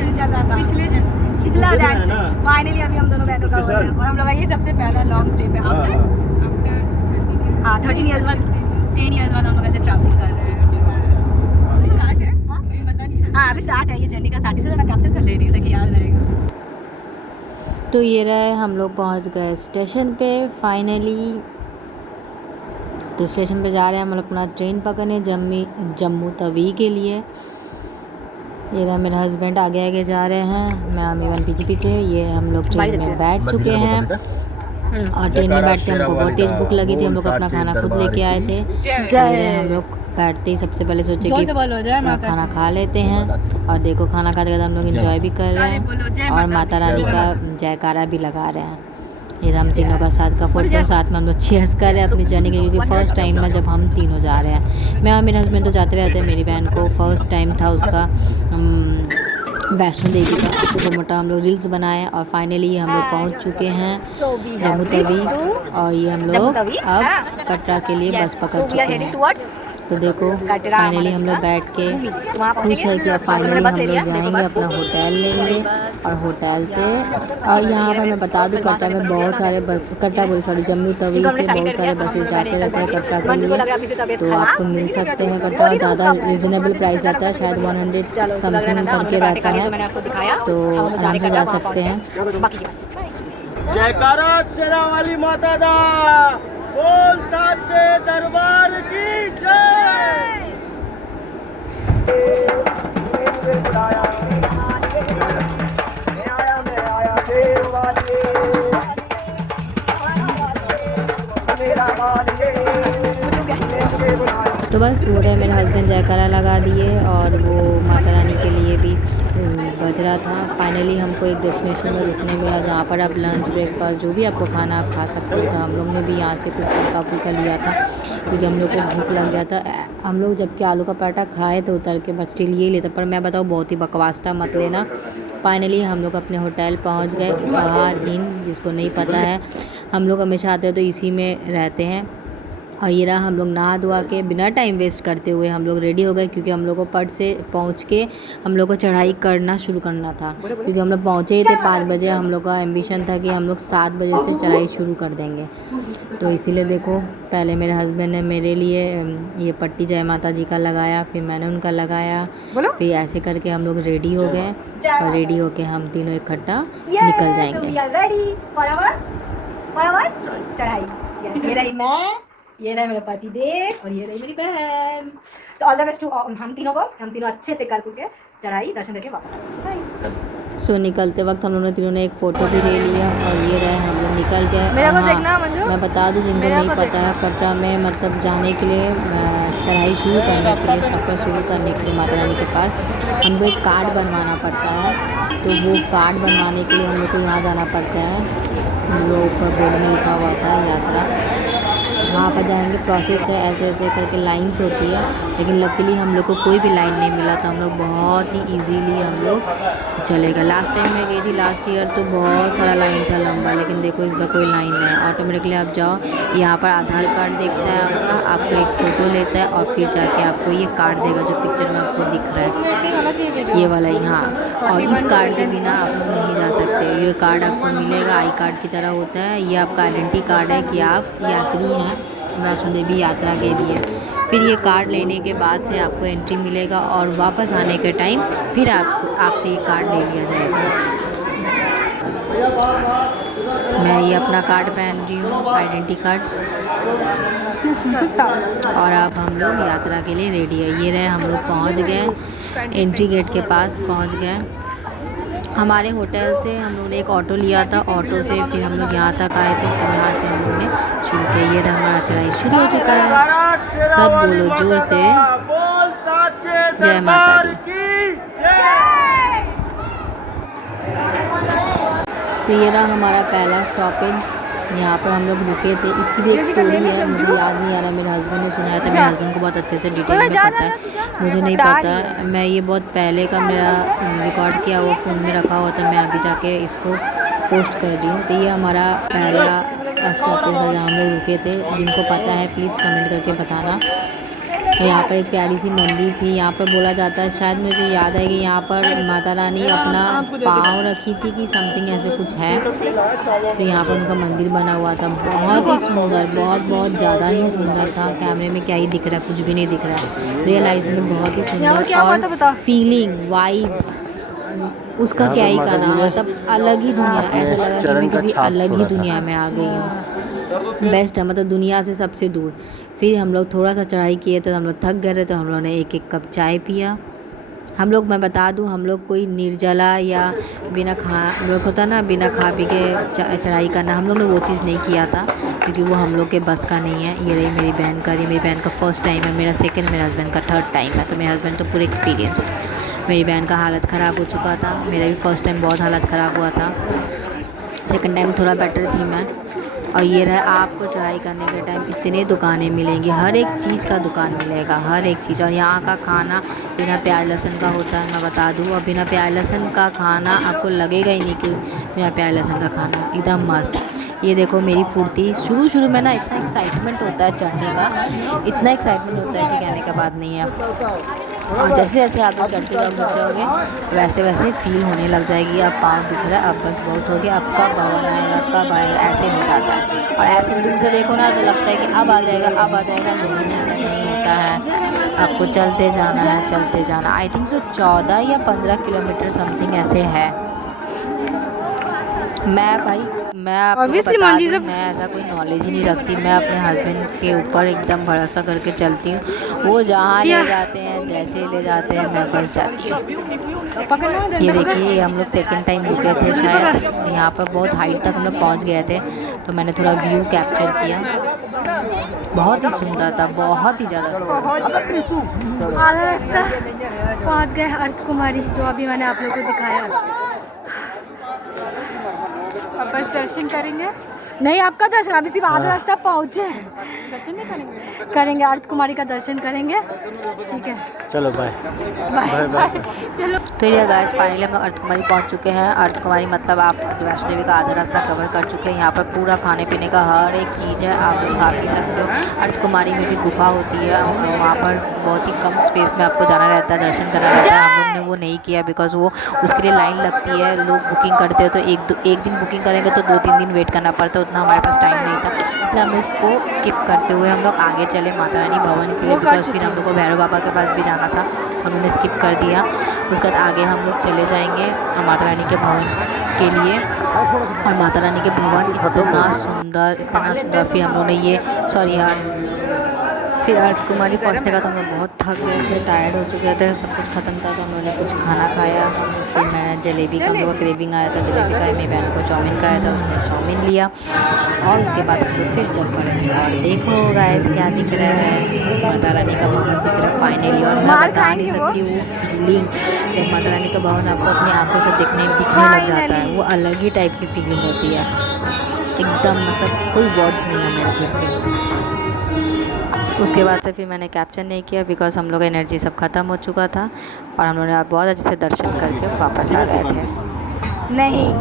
दिन चल रहा था, पिछला डांस। फाइनली अभी हम दोनों बहनों का हो गया और हम लोग का ये सबसे पहला लॉन्ग ट्रिप है आफ्टर 13 इयर्स बाद, 10 इयर्स बाद हम लोग ऐसे ट्रैवलिंग कर रहे हैं। हाँ अभी 60 है ये जर्नी का, 60 से मैं कैप्चर कर ले रही हूँ ताकि याद रहेगा। तो ये रहे हम लोग पहुंच गए स्टेशन पे फाइनली। तो स्टेशन पे जा रहे हैं हम लोग अपना ट्रेन पकड़ने जम्मू तवी के लिए। ये रहा मेरे हस्बैंड आगे आगे जा रहे हैं, मैं अमीवन पीछे पीछे। ये हम लोग ट्रेन में बैठ चुके हैं और ट्रेन में बैठते हमको बहुत तेज़ भूख लगी थी। हम लोग अपना खाना खुद लेके आए थे। हम लोग बैठते ही सबसे पहले सोचे कि खाना खा लेते हैं और देखो खाना खाते खाते हम लोग एंजॉय भी कर रहे हैं और माता रानी का जयकारा भी लगा रहे हैं। ये हम तीनों का साथ का फोटो, साथ में हम लोग चीयर्स कर रहे हैं अपनी जर्नी के, क्योंकि फर्स्ट टाइम में जब हम तीनों जा रहे हैं। मैं और मेरे हस्बैंड तो जाते रहते हैं, मेरी बहन को फर्स्ट टाइम था उसका वैष्णो देवी का। छोटा मोटा हम लोग रील्स बनाए और फाइनली हम लोग पहुंच चुके हैं जम्मू तवी। और ये हम लोग अब कटरा के लिए बस पकड़ चुके हैं। तो देखो फाइनली हम लोग बैठ के खुश है कि फाइनली हम लोग जाएंगे अपना होटल लेंगे और होटल से। और यहाँ पर मैं बता दूँ कटरा में बहुत सारे बस, जम्मू तवी से बहुत सारे बसेस जाते रहते हैं कटरा के लिए। तो आपको मिल सकते हैं कटरा, ज़्यादा रिजनेबल प्राइस रहता है, शायद 100 समथिंग करके रहता है, तो आराम से जा सकते हैं। जयकारा शेरा वाली माता दा, बोल साचे दरबार की जय। तो बस हो रहा है, मेरे हस्बैंड जयकारा लगा दिए और वो माता रानी के लिए भी बज रहा था। फाइनली हमको एक डेस्टिनेशन में रुकने मिला जहाँ पर आप लंच ब्रेकफास्ट जो भी आपको खाना आप खा सकते हो। तो हम लोग ने भी यहाँ से कुछ हल्का फुल्का लिया था क्योंकि हम लोग को भूख लग गया था। हम लोग जबकि आलू का पराठा खाए थे उतर के, बट स्टिल ये लेते, पर मैं बताऊँ बहुत ही बकवास था, मत लेना। फाइनली हम लोग अपने होटल पहुँच गए, उपहार इन, जिसको नहीं पता है हम लोग हमेशा आते हैं तो इसी में रहते हैं। और ये रहा हम लोग नहा धोआ के बिना टाइम वेस्ट करते हुए हम लोग रेडी हो गए, क्योंकि हम लोग को पट से पहुंच के हम लोग को चढ़ाई करना शुरू करना था। क्योंकि हम लोग पहुंचे ही थे 5 बजे, हम लोग का एम्बिशन था कि हम लोग 7 बजे से चढ़ाई शुरू कर देंगे। तो इसीलिए देखो पहले मेरे हस्बैंड ने मेरे लिए ये पट्टी जय माता जी का लगाया, फिर मैंने उनका लगाया, फिर ऐसे करके हम लोग रेडी हो गए और रेडी होके हम तीनों इकट्ठा निकल जाएंगे। ये रहा मेरा पति देव और ये रही मेरी बहन। तो ऑल द बेस्ट टू हम तीनों को, हम तीनों अच्छे से कर के चढ़ाई दर्शन करके वापस आए। सो निकलते वक्त हम लोगों ने तीनों ने एक फ़ोटो भी ले लिया और ये रहे हम लोग निकल गए। मैं बता दूं जिनको नहीं पता है, कटरा में मतलब जाने के लिए चढ़ाई शुरू करने के लिए, सफ़र शुरू करने के लिए माता रानी के पास हमको एक कार्ड बनवाना पड़ता है। तो वो कार्ड बनवाने के लिए हम लोग को यहाँ जाना पड़ता है, जो ऊपर बोर्ड में लिखा हुआ था यात्रा, वहाँ पर जाएंगे। प्रोसेस है, ऐसे ऐसे करके लाइंस होती है, लेकिन लकीली हम लोग को कोई भी लाइन नहीं मिला था। हम लोग बहुत ही इजीली हम लोग चले गए। लास्ट टाइम मैं गई थी लास्ट ईयर तो बहुत सारा लाइन था लंबा, लेकिन देखो इस बार कोई लाइन नहीं है। ऑटोमेटिकली आप जाओ, यहाँ पर आधार कार्ड देखता है आपका, आपको एक फ़ोटो लेता है और फिर जाके आपको ये कार्ड देगा जो पिक्चर में आपको दिख रहा है, ये वाला यहाँ। और इस कार्ड के बिना आप लोग नहीं जा सकते। ये कार्ड आपको मिलेगा, आई कार्ड की तरह होता है, ये आपका आइडेंटिटी कार्ड है कि आप यात्री हैं वैष्णो देवी यात्रा के लिए। फिर ये कार्ड लेने के बाद से आपको एंट्री मिलेगा और वापस आने के टाइम फिर आपसे ये कार्ड ले लिया जाएगा। मैं ये अपना कार्ड पहन रही हूँ, आइडेंटिटी कार्ड। और अब हम लोग यात्रा के लिए रेडी है। ये रहे हम लोग पहुँच गए, एंट्री गेट के पास पहुँच गए। हमारे होटल से हम लोगों ने एक ऑटो लिया था, ऑटो से फिर हम लोग यहाँ तक आए थे, फिर यहाँ से हम लोग ने शुरू किया। ये हमारा चढ़ाई शुरू हो चुका है। सब बोलो जोर से, जय माता दी। तो ये रहा हमारा पहला स्टॉपेज, यहाँ पर हम लोग रुके थे। इसकी भी एक स्टोरी है, मुझे याद नहीं आ रहा, मेरे हस्बैंड ने सुनाया था। मेरे हस्बैंड को बहुत अच्छे से डिटेल में पता है, मुझे नहीं पता। मैं ये बहुत पहले का मेरा रिकॉर्ड किया वो फ़ोन में रखा हुआ था, मैं अभी जाके इसको पोस्ट कर रही हूँ। तो ये हमारा पहला स्टॉपेज है जहाँ हम लोग रुके थे। जिनको पता है प्लीज़ कमेंट करके बताना। और यहाँ पर एक प्यारी सी मंदिर थी। यहाँ पर बोला जाता है, शायद मुझे याद है कि यहाँ पर माता रानी अपना पाँव रखी थी कि समथिंग ऐसे कुछ है। तो यहाँ पर उनका मंदिर बना हुआ था, बहुत ही सुंदर, बहुत ज़्यादा ही सुंदर था। कैमरे में क्या ही दिख रहा है, कुछ भी नहीं दिख रहा है, रियल लाइफ में बहुत ही सुंदर। और फीलिंग, वाइब्स, उसका क्या ही कहना, मतलब अलग ही दुनिया, ऐसा लगा कि मैं किसी अलग ही दुनिया में आ गई हूँ। बेस्ट है, मतलब दुनिया से सबसे दूर। फिर हम लोग थोड़ा सा चढ़ाई किए तो हम लोग थक गए थे, तो हम लोगों ने एक कप चाय पिया। हम लोग, मैं बता दूं, हम लोग कोई निर्जला या बिना खा, लोग होता ना बिना खा पी के चढ़ाई करना, हम लोग ने वो चीज़ नहीं किया था, क्योंकि वो हम लोग के बस का नहीं है। ये रही मेरी बहन का, ये मेरी बहन का फर्स्ट टाइम है, मेरा सेकंड, मेरे हस्बैंड का थर्ड टाइम है। तो मेरे हस्बैंड तो पूरे एक्सपीरियंस। मेरी बहन का हालत ख़राब हो चुका था, मेरा भी फर्स्ट टाइम बहुत हालत ख़राब हुआ था, सेकंड टाइम थोड़ा बेटर थी मैं। और ये रहा, आपको चढ़ाई करने के टाइम इतने दुकानें मिलेंगी, हर एक चीज़ का दुकान मिलेगा, हर एक चीज़। और यहाँ का खाना बिना प्याज लहसुन का होता है, मैं बता दूँ। और बिना प्याज लहसुन का खाना आपको लगेगा ही नहीं कि बिना प्याज लहसुन का खाना, एकदम मस्त। ये देखो मेरी फुर्ती, शुरू में ना इतना एक्साइटमेंट होता है चढ़ने का, इतना एक्साइटमेंट होता है कि कहने का बात नहीं है। और जैसे जैसे आप लोग चढ़ते जाओगे वैसे वैसे फील होने लग जाएगी, अब पाँव दुख रहा है, अब बस बहुत हो गया, अब कब भवन आएगा, कब आएगा, ऐसे हो जाता है। और ऐसे दूर से देखो ना तो लगता है कि अब आ जाएगा, अब आ जाएगा, लेकिन ऐसा नहीं होता है। आपको चलते जाना है, चलते जाना। आई थिंक सो 14 या 15 किलोमीटर समथिंग ऐसे है। मैं आपको बता दूं, मैं ऐसा कोई नॉलेज ही नहीं रखती, मैं अपने हस्बैंड के ऊपर एकदम भरोसा करके चलती हूँ। वो जहाँ ले जाते हैं, जैसे ले जाते हैं, मैं बस जाती हूँ। ये देखिए, हम लोग सेकंड टाइम रुके थे शायद, यहाँ पर बहुत हाइट तक हम लोग पहुँच गए थे, तो मैंने थोड़ा व्यू कैप्चर किया। बहुत ही सुंदर था, बहुत ही ज़्यादा। आधा रास्ता पहुँच गए अर्थ कुमारी, जो अभी मैंने आप लोगों को दिखाया। अब बस दर्शन करेंगे, नहीं आपका दर्शन, अभी सिर्फ आधा रास्ता पहुँचे, दर्शन नहीं करेंगे अर्थ कुमारी का दर्शन करेंगे, ठीक है। चलो बाय बाय बाय, चलो। तो ये गाइस फाइनली हम लोग अर्थ कुमारी पहुँच चुके हैं। अर्थ कुमारी मतलब आप वैष्णो देवी का आधा रास्ता कवर कर चुके हैं। यहाँ पर पूरा खाने पीने का हर एक चीज़ है, आप लोग खा पी सकते हो। अर्थ कुमारी में भी गुफा होती है, वहाँ पर बहुत ही कम स्पेस में आपको जाना रहता है, दर्शन करना रहता है। हम लोग ने वो नहीं किया, बिकॉज वो उसके लिए लाइन लगती है, लोग बुकिंग करते हैं, तो एक दिन बुकिंग करेंगे तो 2-3 दिन वेट करना पड़ता है, उतना हमारे पास टाइम नहीं था, इसलिए हम लोग उसको स्किप करते हुए हम लोग आगे चले माता रानी भवन के लिए, बिकॉज फिर हम लोग को भैरव बाबा के पास भी जाना था, हमने स्किप कर दिया। उसके बाद आगे हम लोग चले जाएंगे माता रानी के भवन के लिए। और माता रानी के भवन इतना सुंदर, इतना सुंदर। फिर हम लोगों ने ये फिर अर्थ कुमारी पहुँचने का तो हम लोग बहुत थक गए थे, टायर्ड हो चुके थे, सब कुछ ख़त्म था, तो हम लोगों ने कुछ खाना खाया। उससे मैंने जलेबी का, हम लोग क्रेविंग आया था, जलेबी खाई, मेरी बहन को चाउमीन खाया था, उसने चाउमीन लिया। और उसके बाद हम लोग फिर चल पड़े। और देखो गाइस क्या दिख रहा है, माता रानी का भवन दिख रहा है फाइनली। और मैं बता नहीं सकती वो फीलिंग, जब माता रानी का भवन आपको अपनी आँखों से दिखने लग जाता है, वो अलग ही टाइप की फीलिंग होती है एकदम, मतलब कोई वर्ड्स नहीं है मेरे पास के। उसके बाद से फिर मैंने कैप्चर नहीं किया, बिकॉज हम लोग का एनर्जी सब ख़त्म हो चुका था, और हम लोगों ने बहुत अच्छे से दर्शन करके वापस आ गए थे। नहीं